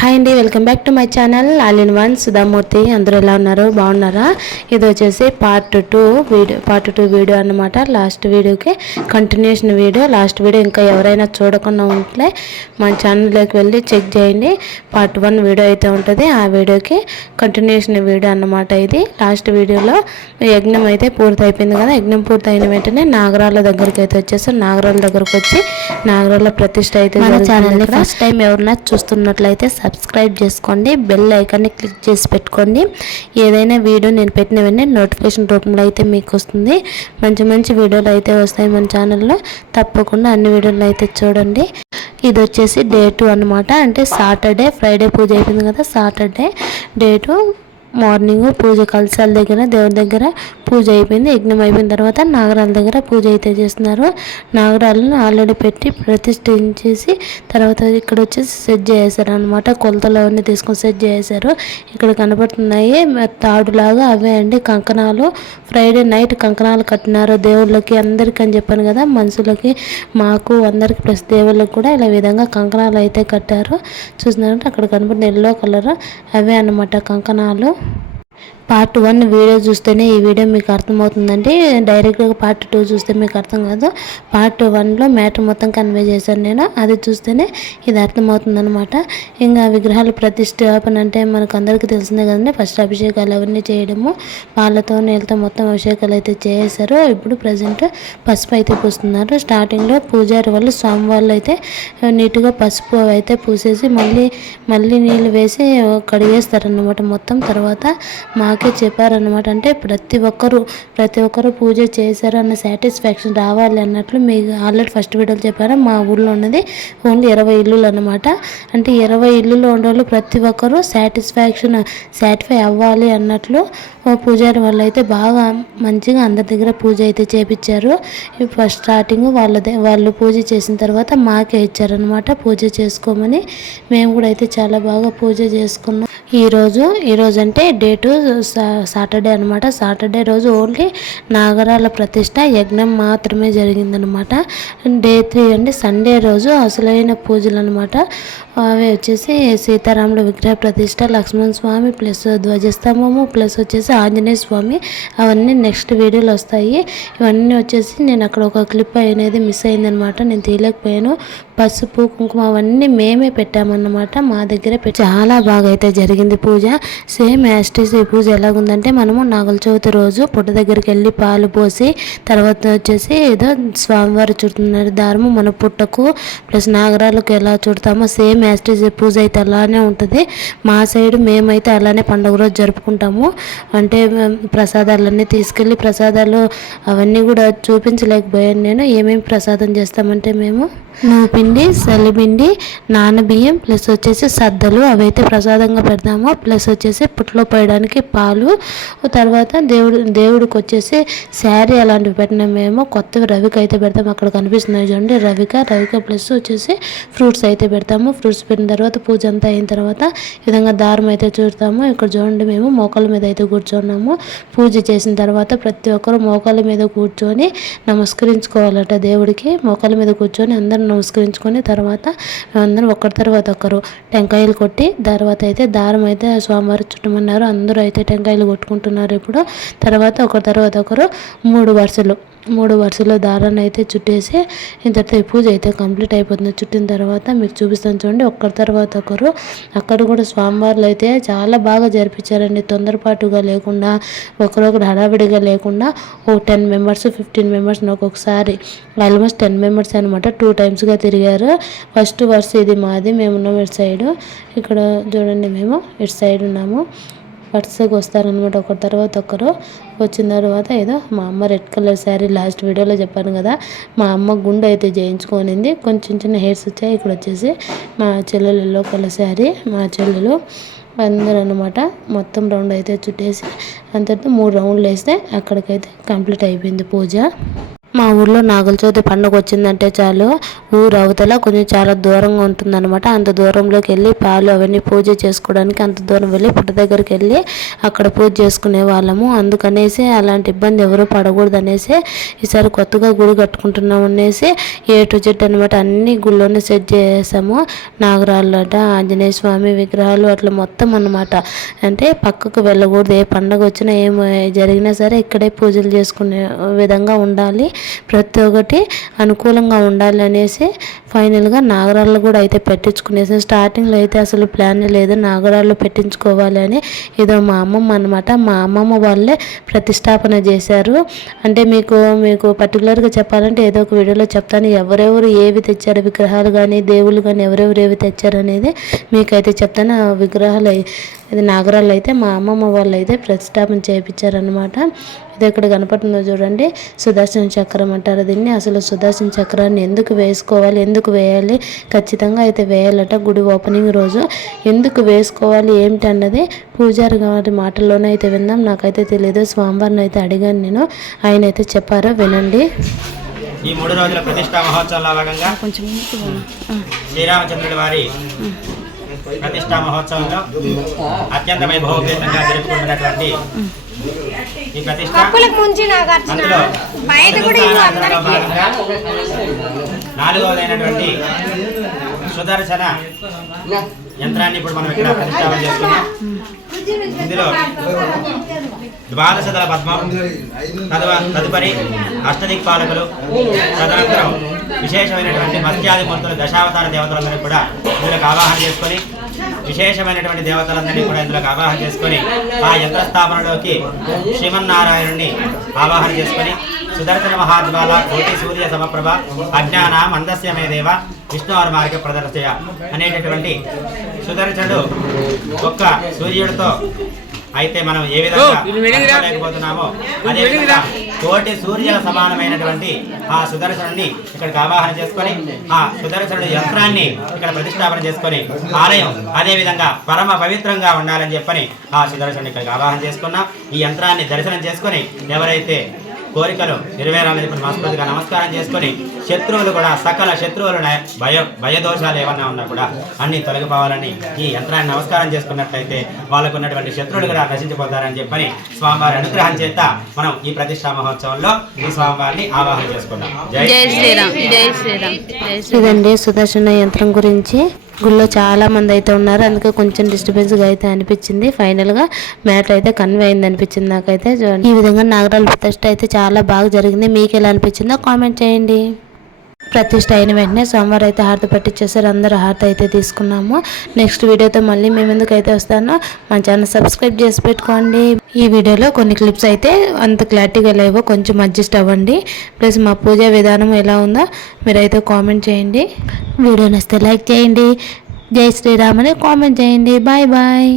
Hi అండి, welcome back to my channel all in one Sudha Murthy. అందరూ ఎలా ఉన్నారు? బాగున్నారా? ఇది వచ్చేసి పార్ట్ టూ వీడియో అన్నమాట. లాస్ట్ వీడియోకి కంటిన్యూషన్ వీడియో. లాస్ట్ వీడియో ఇంకా ఎవరైనా చూడకుండా ఉంటే మన ఛానల్లోకి వెళ్ళి చెక్ చేయండి. పార్ట్ 1 వీడియో అయితే ఉంటుంది. ఆ వీడియోకి కంటిన్యూషన్ వీడియో అన్నమాట. ఇది లాస్ట్ వీడియోలో యజ్ఞం అయితే పూర్తి అయిపోయింది కదా. యజ్ఞం పూర్తి అయిన వెంటనే నాగరాల దగ్గరికి అయితే వచ్చేసి నాగరాల దగ్గరకు వచ్చి నాగరాల ప్రతిష్ట అయితే మన ఛానల్ని ఫస్ట్ టైం ఎవరైనా చూస్తున్నట్లయితే సబ్స్క్రైబ్ చేసుకోండి, బెల్ ఐకాన్ని క్లిక్ చేసి పెట్టుకోండి. ఏదైనా వీడియో నేను పెట్టిన వెంటనే నోటిఫికేషన్ రూపంలో అయితే మీకు వస్తుంది. మంచి మంచి వీడియోలు అయితే వస్తాయి మన ఛానల్లో. తప్పకుండా అన్ని వీడియోలు అయితే చూడండి. ఇది వచ్చేసి డే 2 అనమాట. అంటే సాటర్డే, ఫ్రైడే పూజ అయిపోయింది కదా. సాటర్డే డే 2 మార్నింగ్ పూజ కలశాల దగ్గర దేవుడి దగ్గర పూజ అయిపోయింది. యజ్ఞం అయిపోయిన తర్వాత నాగరాల దగ్గర పూజ అయితే చేస్తున్నారు. నాగరాలను ఆల్రెడీ పెట్టి ప్రతిష్ఠించేసి తర్వాత ఇక్కడ వచ్చేసి సెట్ చేశారు అనమాట. కొలతలు అవన్నీ తీసుకొని సెట్ చేశారు. ఇక్కడ కనపడుతున్నాయి తాడులాగా అవే అండి కంకణాలు. ఫ్రైడే నైట్ కంకణాలు కట్టినారు దేవుళ్ళకి అందరికీ అని చెప్పాను కదా. మనుషులకి, మాకు, అందరికి ప్లస్ దేవుళ్ళకి కూడా ఇలా విధంగా కంకణాలు అయితే కట్టారు. చూసినారంటే అక్కడ కనపడిన ఎల్లో కలర్ అవే అన్నమాట కంకణాలు. పార్ట్ 1 వీడియో చూస్తేనే ఈ వీడియో మీకు అర్థమవుతుందండి. డైరెక్ట్గా పార్ట్ 2 చూస్తే మీకు అర్థం కాదు. పార్ట్ 1లో మ్యాటర్ మొత్తం కన్వే చేశాను నేను. అది చూస్తేనే ఇది అర్థమవుతుందనమాట. ఇంకా విగ్రహాలు ప్రతిష్టాపన అంటే మనకు అందరికీ తెలిసిందే కదండి. ఫస్ట్ అభిషేకాలు అవన్నీ చేయడము, పాలతో నీళ్ళతో మొత్తం అభిషేకాలు అయితే చేశారు. ఇప్పుడు ప్రజెంట్ పసుపు అయితే పూస్తున్నారు. స్టార్టింగ్లో పూజారి వాళ్ళు స్వామివాళ్ళు అయితే నీట్గా పసుపు అయితే పూసేసి మళ్ళీ నీళ్ళు వేసి కడిగేస్తారన్నమాట మొత్తం. తర్వాత మాకే చెప్పారనమాట. అంటే ప్రతి ఒక్కరు పూజ చేశారు అన్న సాటిస్ఫాక్షన్ రావాలి అన్నట్లు మీకు ఆల్రెడీ ఫస్ట్ వీడియోలో చెప్పారు. మా ఊళ్ళో ఉన్నది ఓన్లీ 20 ఇల్లులు అనమాట. అంటే 20 ఇల్లులో ఉండేవాళ్ళు ప్రతి ఒక్కరు సాటిస్ఫై అవ్వాలి అన్నట్లు పూజారి వాళ్ళు అయితే బాగా మంచిగా అందరి దగ్గర పూజ అయితే చేపించారు. ఫస్ట్ స్టార్టింగ్ వాళ్ళు పూజ చేసిన తర్వాత మాకే ఇచ్చారనమాట పూజ చేసుకోమని. మేము కూడా అయితే చాలా బాగా పూజ చేసుకున్నాం. ఈరోజు అంటే డే 2 సాటర్డే అనమాట. సాటర్డే రోజు ఓన్లీ నాగరాల ప్రతిష్ట యజ్ఞం మాత్రమే జరిగిందనమాట. డే 3 అంటే సండే రోజు అసలైన పూజలు అనమాట. అవి వచ్చేసి సీతారాముల విగ్రహ ప్రతిష్ట, లక్ష్మణ స్వామి ప్లస్ ధ్వజస్తంభము ప్లస్ వచ్చేసి ఆంజనేయ స్వామి, అవన్నీ నెక్స్ట్ వీడియోలు వస్తాయి. ఇవన్నీ వచ్చేసి నేను అక్కడ ఒక క్లిప్ అనేది మిస్ అయిందనమాట, నేను తీయలేకపోయాను. పసుపు కుంకుమ అవన్నీ మేమే పెట్టామన్నమాట. మా దగ్గర చాలా బాగా అయితే జరిగింది పూజ. సేమ్ యాస్టీస్ ఈ పూజ ఎలాగుందంటే మనము నాగుల చవితి రోజు పుట్ట దగ్గరికి వెళ్ళి పాలు పోసి తర్వాత వచ్చేసి ఏదో స్వామివారు చుడుతున్నారు దారము మన పుట్టకు ప్లస్ నాగరాలకు ఎలా చుడతామో సేమ్ యాస్టీస్ పూజ అయితే అలానే ఉంటుంది. మా సైడ్ మేమైతే అలానే పండుగ రోజు జరుపుకుంటాము. అంటే ప్రసాదాలన్నీ తీసుకెళ్ళి ప్రసాదాలు అవన్నీ కూడా చూపించలేకపోయాను నేను. ఏమేమి ప్రసాదం చేస్తామంటే మేము నూపిండి, సలిపిండి, నానబియ్యం ప్లస్ వచ్చేసి సద్దలు అవైతే ప్రసాదంగా పెడతాము. ప్లస్ వచ్చేసి పుట్లో పోయడానికి పాలు, తర్వాత దేవుడికి వచ్చేసి శారీ అలాంటివి పెట్టినాం మేము. కొత్తవి రవిక అయితే పెడతాము. అక్కడ కనిపిస్తున్నాయి చూడండి రవిక ప్లస్ వచ్చేసి ఫ్రూట్స్ అయితే పెడతాము. ఫ్రూట్స్ పెట్టిన తర్వాత పూజ అంతా అయిన తర్వాత ఈ విధంగా దారం అయితే చూడతాము. ఇక్కడ చూడండి మేము మోకాళ్ళ మీద అయితే కూర్చున్నాము. పూజ చేసిన తర్వాత ప్రతి ఒక్కరు మోకాళ్ళ మీద కూర్చొని నమస్కరించుకోవాలట దేవుడికి. మోకాళ్ళ మీద కూర్చొని అందరూ నమస్కరించుకొని తర్వాత అందరం ఒకరి తర్వాత ఒకరు టెంకాయలు కొట్టి తర్వాత అయితే దారం అయితే స్వామివారు చుట్టమన్నారు. అందరూ అయితే టెంకాయలు కొట్టుకుంటున్నారు ఇప్పుడు. తర్వాత ఒకరి తర్వాత ఒకరు 3 వరుసలు దారాన్ని అయితే చుట్టేసి ఇంతటితో ఈ పూజ అయితే కంప్లీట్ అయిపోతుంది. చుట్టిన తర్వాత మీకు చూపిస్తాను చూడండి. ఒక్కరి తర్వాత ఒకరు అక్కడ కూడా స్వామివార్లు అయితే చాలా బాగా జరిపించారండి. తొందరపాటుగా లేకుండా ఒకరొకరు హడావిడిగా లేకుండా 10 మెంబర్స్ 15 మెంబర్స్ ఒక్కొక్కసారి ఆల్మోస్ట్ 10 మెంబర్స్ అనమాట 2 టైమ్స్గా తిరిగారు. ఫస్ట్ వరుస ఇది మాది, మేము ఉన్నాం ఇటు సైడు. ఇక్కడ చూడండి మేము ఇటు సైడ్ ఉన్నాము. వరుసగా వస్తారనమాట ఒకరి తర్వాత ఒకరు. వచ్చిన తర్వాత ఏదో మా అమ్మ రెడ్ కలర్ శారీ లాస్ట్ వీడియోలో చెప్పాను కదా, మా అమ్మ గుండె అయితే చేయించుకోనింది. కొంచెం చిన్న హెయిర్స్ వచ్చాయి. ఇక్కడ వచ్చేసి మా చెల్లెలు ఎల్లో కలర్ శారీ, మా చెల్లెలు అందరూ అనమాట. మొత్తం రౌండ్ అయితే చుట్టేసి అంతటితో 3 రౌండ్లు వేస్తే అక్కడికైతే కంప్లీట్ అయిపోయింది పూజ. మా ఊర్లో నాగుల చవితి పండుగ వచ్చిందంటే చాలు ఊరు అవతల కొంచెం చాలా దూరంగా ఉంటుందన్నమాట. అంత దూరంలోకి వెళ్ళి పాలు అవన్నీ పూజ చేసుకోవడానికి అంత దూరం వెళ్ళి పుట్ట దగ్గరికి వెళ్ళి అక్కడ పూజ చేసుకునే వాళ్ళము. అందుకనేసి అలాంటి ఇబ్బంది ఎవరు పడకూడదు అనేసి ఈసారి కొత్తగా గుడి కట్టుకుంటున్నాం అనేసి A to Z అనమాట అన్ని గుళ్ళోనే సెట్ చేసాము. నాగరాళ్ళట, ఆంజనేయ స్వామి విగ్రహాలు అట్లా మొత్తం అన్నమాట. అంటే పక్కకు వెళ్ళకూడదు, ఏ పండుగ వచ్చినా ఏం జరిగినా సరే ఇక్కడే పూజలు చేసుకునే విధంగా ఉండాలి, ప్రతి ఒక్కటి అనుకూలంగా ఉండాలి అనేసి ఫైనల్గా నాగరాళ్ళు కూడా అయితే పెట్టించుకునేసి స్టార్టింగ్లో అయితే అసలు ప్లాన్ లేదు నాగరాళ్ళు పెట్టించుకోవాలి అని. ఇదో మా అమ్మమ్మ అనమాట, మా అమ్మమ్మ వాళ్ళే ప్రతిష్టాపన చేశారు. అంటే మీకు పర్టికులర్గా చెప్పాలంటే ఏదో ఒక వీడియోలో చెప్తాను ఎవరెవరు ఏవి తెచ్చారు, విగ్రహాలు కానీ దేవుళ్ళు కానీ ఎవరెవరు ఏవి తెచ్చారు అనేది మీకైతే చెప్తాను. ఆ విగ్రహాలు ఇది నాగరాళ్ళు అయితే మా అమ్మమ్మ వాళ్ళు అయితే ప్రతిష్టాపన చేయించారనమాట. ఇది ఇక్కడ కనపడుతుందో చూడండి, సుదర్శన చక్రం అంటారు దీన్ని. అసలు సుదర్శన చక్రాన్ని ఎందుకు వేసుకోవాలి, ఎందుకు వేయాలి, ఖచ్చితంగా అయితే వేయాలట గుడి ఓపెనింగ్ రోజు. ఎందుకు వేసుకోవాలి ఏమిటి అన్నది పూజారి గారి మాటల్లోనే అయితే విందాం. నాకైతే తెలియదు, స్వామివారిని అయితే అడిగాను నేను, ఆయన అయితే చెప్పారో వినండి. ఈ 3 రోజుల ప్రతిష్టా మహోత్సవంలో భాగంగా శ్రీరామచంద్రుడి వారి ప్రతిష్టా మహోత్సవంలో అత్యంత వైభవపేతంగా జరుపుకుంటున్నటువంటి ఈ ప్రతిష్ట అందులో భాగంగా 4వదైనటువంటి సుదర్శన యంత్రాన్ని ఇప్పుడు మనం ఇక్కడ ప్రతిష్టాపన చేస్తున్నాం. ఇందులో ద్వాదశదళ పద్మం, తదుపరి అష్టదిక్పాలకులు, తదనంతరం విశేషమైనటువంటి మత్స్యాది మూర్తులు దశావతార దేవతలందరినీ కూడా ఇందులోకి ఆవాహన చేసుకొని విశేషమైనటువంటి దేవతలందరినీ కూడా ఇందులోకి ఆవాహన చేసుకొని ఆ యంత్రస్థాపనలోకి శ్రీమన్నారాయణుడిని ఆవాహన చేసుకొని సుదర్శన మహాద్వాల కోటి సూర్య సమప్రభ అజ్ఞాన మందస్య మే దేవ విష్ణువారి మార్గ ప్రదర్శయ అనేటటువంటి సుదర్శనుడు ఒక్క సూర్యుడితో అయితే మనం ఏ విధంగా లేకపోతున్నామో అదే విధంగా కోటి సూర్యుల సమానమైనటువంటి ఆ సుదర్శనుడిని ఇక్కడికి ఆవాహన చేసుకొని ఆ సుదర్శనుడి యంత్రాన్ని ఇక్కడ ప్రతిష్టాపన చేసుకొని ఆలయం అదే విధంగా పరమ పవిత్రంగా ఉండాలని చెప్పని ఆ సుదర్శనుడిని ఇక్కడికి ఆవాహన చేసుకున్నాం. ఈ యంత్రాన్ని దర్శనం చేసుకొని ఎవరైతే కోరికలు నెరవేరాలని చెప్పి మనస్ఫూర్తిగా నమస్కారం చేసుకొని శత్రువులు కూడా సకల శత్రువులు భయదోషాలు ఏమన్నా ఉన్నా కూడా అన్ని తొలగిపోవాలని ఈ యంత్రాన్ని నమస్కారం చేసుకున్నట్లయితే వాళ్ళకు ఉన్నటువంటి శత్రువులు కూడా నశించిపోతారని చెప్పని స్వామివారి అనుగ్రహం చేత మనం ఈ ప్రతిష్టా మహోత్సవంలో ఈ స్వామివారిని ఆవాహన చేసుకున్నాం. జై శ్రీరామ్. జై శ్రీరామ్. ఇదండి సుదర్శన యంత్రం గురించి. గుళ్ళో చాలా మంది అయితే ఉన్నారు, అందుకే కొంచెం డిస్టర్బెన్స్గా అయితే అనిపించింది. ఫైనల్గా మ్యాటర్ అయితే కన్వే అయింది అనిపించింది నాకైతే. ఈ విధంగా నాగరాల ప్రతిష్ట అయితే చాలా బాగా జరిగింది. మీకు ఎలా అనిపించిందో కామెంట్ చేయండి. ప్రతిష్ట అయిన వెంటనే సోమవారం అయితే హారతి పట్టించేసారు, అందరూ హారతి అయితే తీసుకున్నాము. నెక్స్ట్ వీడియోతో మళ్ళీ మేము ఎందుకైతే వస్తానో మా ఛానల్ సబ్స్క్రైబ్ చేసి పెట్టుకోండి. ఈ వీడియోలో కొన్ని క్లిప్స్ అయితే అంత క్లారిటీగా లేవో, కొంచెం అడ్జస్ట్ అవ్వండి. ప్లస్ మా పూజా విధానం ఎలా ఉందో మీరైతే కామెంట్ చేయండి. వీడియో నచ్చితే లైక్ చేయండి, జై శ్రీరామ్ అని కామెంట్ చేయండి. Bye bye.